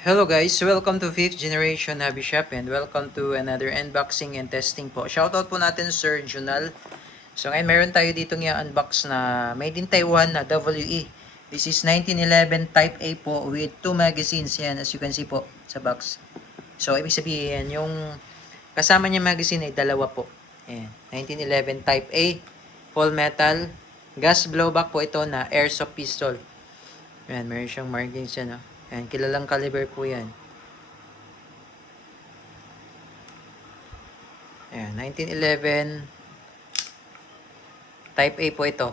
Hello guys, welcome to 5th Generation Hobby Shop and welcome to another unboxing and testing po. Shoutout po natin Sir Junal. So ngayon meron tayo dito i-unbox na made in Taiwan na WE. This is 1911 Type A po with 2 magazines yan as you can see po sa box. So ibig sabihin yung kasama niya magazine ay dalawa po. Ayan, 1911 Type A, full metal, gas blowback po ito na airsoft pistol. Ayan, meron siyang markings yan. Ayan, kilalang caliber po yan. Ayan, 1911 Type A po ito.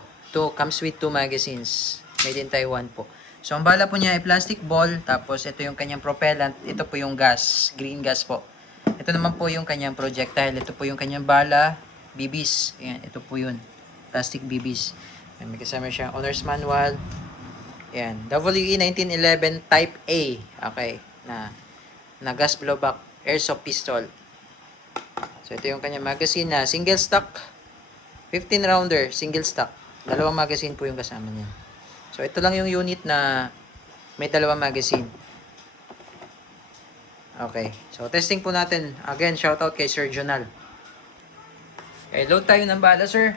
Comes with 2 magazines. Made in Taiwan po. So, ang bala po niya ay plastic ball. Tapos, ito yung kanyang propellant. Ito po yung gas. Green gas po. Ito naman po yung kanyang projectile. Ito po yung kanyang bala. BBs. Ayan, ito po yun. Plastic BBs. Ayan, may kasama siya owner's manual. Ayan, WE 1911 Type A. Okay, na gas blowback airsoft pistol. So, ito yung kanyang magazine na single stock. 15 rounder, single stock. Dalawang magazine po yung kasama niya. So, ito lang yung unit na may dalawang magazine. Okay, so testing po natin. Again, shoutout kay Sir Jonal. Okay, load tayo ng bala, sir.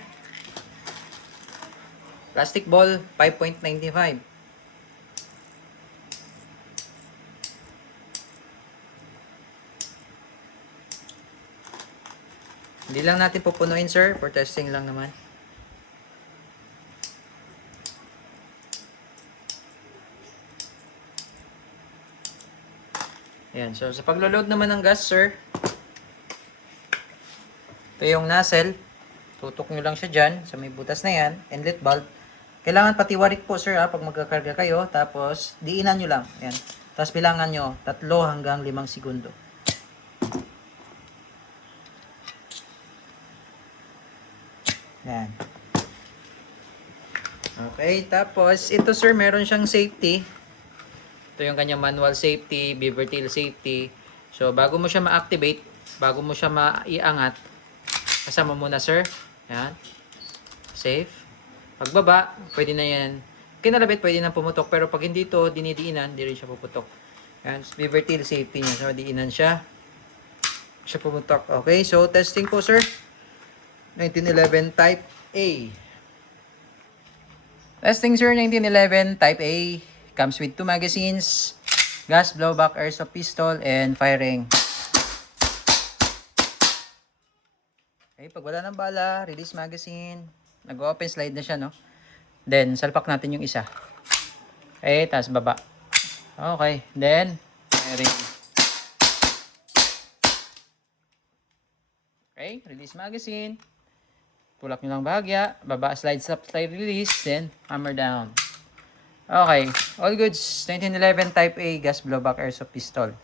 Plastic ball, 5.95. Hindi lang natin pupunuin, sir. For testing lang naman. Ayan. So, sa paglo-load naman ng gas, sir. Ito yung nozzle. Tutok nyo lang siya dyan. Sa may butas na yan. Inlet valve. Kailangan patiwarik po, sir, pag magkakarga kayo. Tapos, diinan nyo lang. Ayan. Tapos, bilangan nyo. 3 hanggang 5 segundo. Yan. Okay, tapos ito sir, meron siyang safety. Ito yung kanyang manual safety, beaver tail safety. So, bago mo siya ma-activate, bago mo siya maiangat, kasama muna sir. Yan. Safe. Pagbaba, pwede na yan. Kinalabit, pwede na pumutok. Pero pag hindi ito, dinidiinan, di rin siya puputok. Yan. Beaver tail safety niya. So, diinan siya. Siya pumutok. Okay, so testing po sir. 1911 Type A. Testing sir, 1911 Type A. Comes with 2 magazines, gas blowback airsoft pistol, and firing. Okay, pag wala ng bala, release magazine. Nag-open slide na siya, no? Then, salpak natin yung isa. Okay, tapos baba. Okay, then, firing. Okay, release magazine. Tulak nyo lang bahagya. Baba, slide up, slide release. Then, hammer down. Okay. All goods. 1911 Type A gas blowback airsoft pistol.